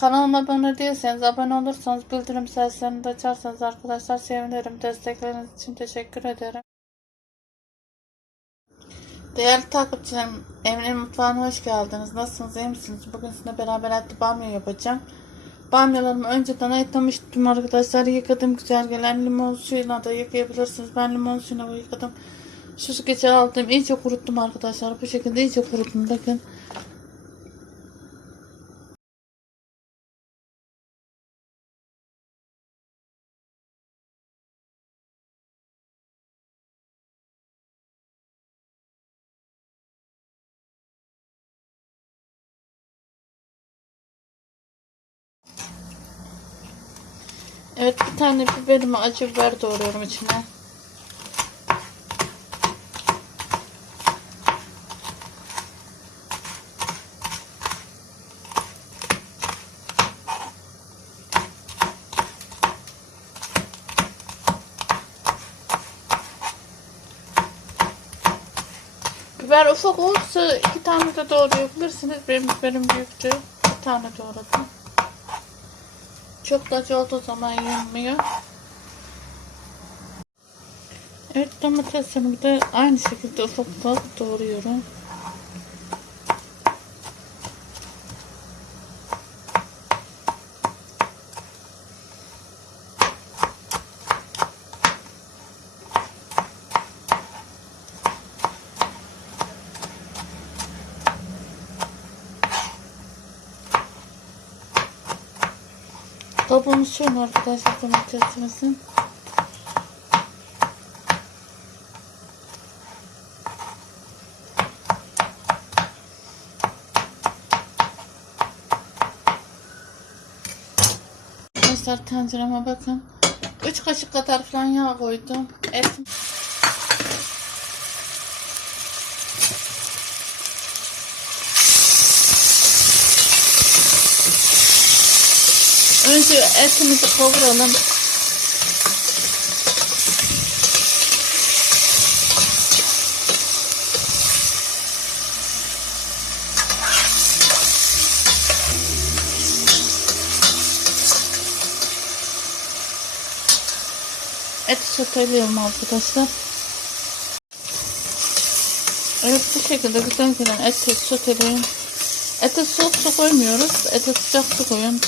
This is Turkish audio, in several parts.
Kanalıma abone değilseniz abone olursanız bildirim seslerini de açarsanız arkadaşlar sevinirim. Destekleriniz için teşekkür ederim. Değerli takipçilerim, Emre'nin mutfağına hoş geldiniz. Nasılsınız, iyi misiniz? Bugün sizinle beraber etli bamya yapacağım. Bamyalarımı önceden ayıklamıştım arkadaşlar. Yıkadım güzel gelen limon suyuna da yıkayabilirsiniz. Ben limon suyuna yıkadım. Şu gece aldım. iyice kuruttum arkadaşlar. Bu şekilde iyice kuruttum. Bakın. Evet bir tane biberimi acı biber doğruyorum içine. Biber ufak olursa iki tane de doğrayabilirsiniz. Benim biberim büyüktü. Bir tane doğradım. Çok da acı olduğu zaman yenmiyor. Evet domatesimi de aynı şekilde ufak ufak doğruyorum. Kabuğunu suyun arkadaşlar domatesimizin. Arkadaşlar tencereme bakın. 3 kaşık kadar falan yağ koydum. Etim. Önce etimizi kavuralım. Et soteliyorum arkadaşlar. Evet bu şekilde güzel gelen eti soteliyorum. Ete soğuk su koymuyoruz. Ete sıcak su koyun.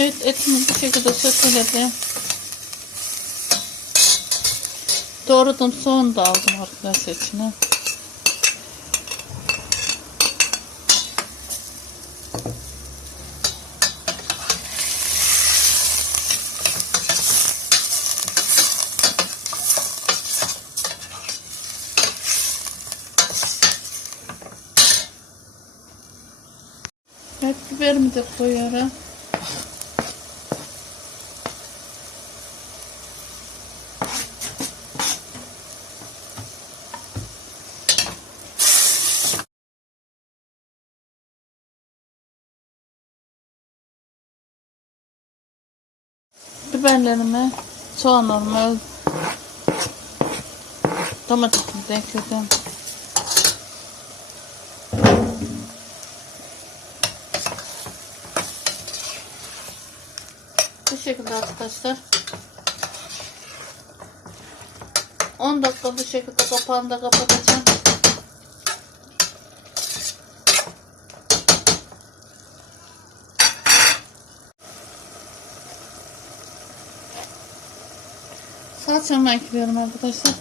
Evet etimi bu şekilde soteledim. Doğradım soğan da aldım arkadaşlar içine. Evet biberimi de koyuyorum. Biberlerimi, soğanlarımı, domatesimi de ekledim. Bu şekilde arkadaşlar. 10 dakika bu şekilde kapağını da kapatacağım. Salçamı ekliyorum arkadaşlar.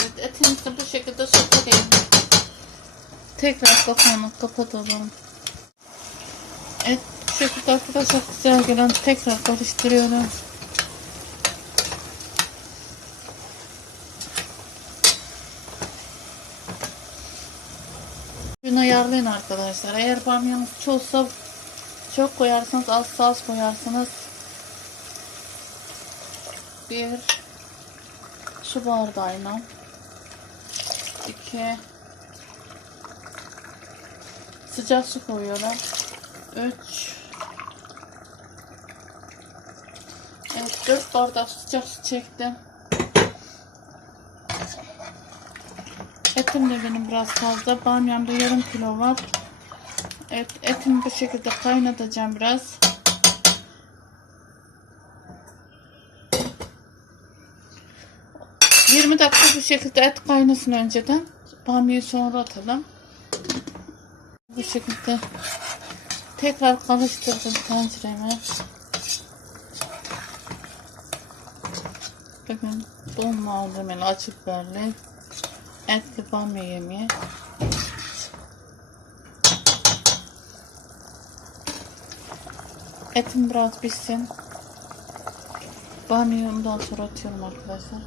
Evet, etimizi bu şekilde soteleyelim. Tekrar kapağını kapatalım. Evet, bu şekilde arkadaşlar güzel gelen tekrar karıştırıyorum. Tuzunu ayarlayın arkadaşlar. Eğer bamyanız çoksa çok koyarsanız az az koyarsınız. Bir su bardağıyla iki sıcak su koyuyorum. Üç Evet 4 bardak sıcak su çektim. Etim de benim biraz fazla. Bamyamda yarım kilo var. Evet etimi bu şekilde kaynatacağım biraz. Yirmi dakika bu şekilde et kaynasın önceden. Bamyayı sonra atalım. Bu şekilde tekrar karıştırdım tenceremi. Bakın bol malzemeli açık biberli etli bamya yemeği. Etim biraz pişsin. Bamyayı ondan sonra atıyorum arkadaşlar.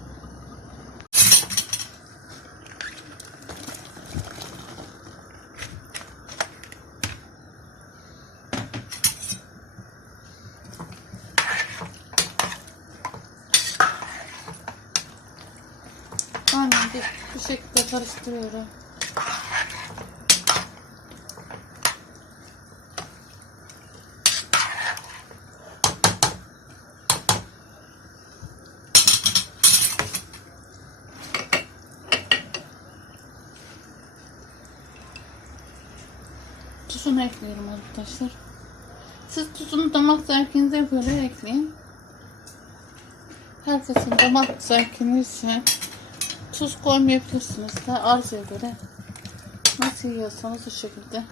Aynen bir, bu şekilde karıştırıyorum. Tuzunu ekliyorum arkadaşlar. Siz tuzunu damak zevkinize göre ekleyin. Herkesin damak zevkini ise tuz koymayabilirsiniz de arzuya göre nasıl yiyorsanız o şekilde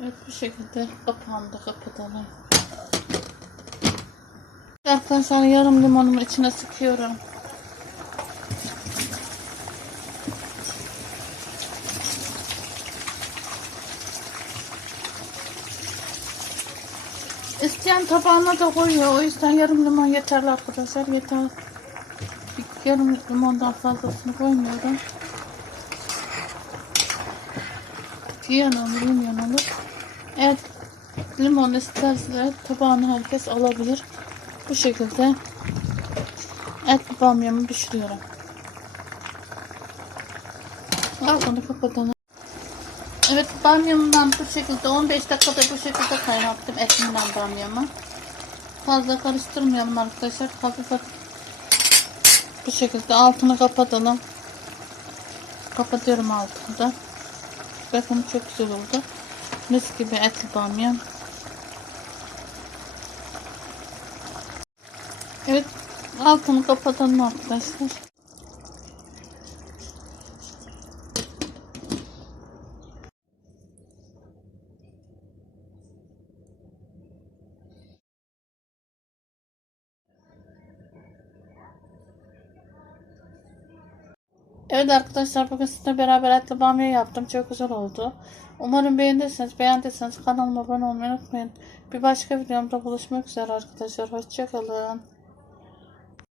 evet bu şekilde kapağını da kapatalım arkadaşlar yarım limonumu içine sıkıyorum İsteyen tabağına da koyuyor. O yüzden yarım limon yeterli arkadaşlar. Yeter. Yarım limondan fazlasını koymuyorum. Yiyen olur, yemeyen olur. Evet, limon isterse tabağına herkes alabilir. Bu şekilde et bamyamı pişiriyorum. Altını kapatalım. Evet bamyamdan bu şekilde 15 dakikada bu şekilde kaynattım etimden bamyamı. Fazla karıştırmayalım arkadaşlar. Hafif hafif bu şekilde altını kapatalım. Kapatıyorum altını da. Bakın çok güzel oldu. Mis gibi etli bamyam. Evet altını kapatalım arkadaşlar. Evet arkadaşlar bugün sizinle beraber etli bamya yaptım. Çok güzel oldu. Umarım beğendiyseniz, beğendiyseniz kanalıma abone olmayı unutmayın. Bir başka videomda buluşmak üzere arkadaşlar. Hoşçakalın.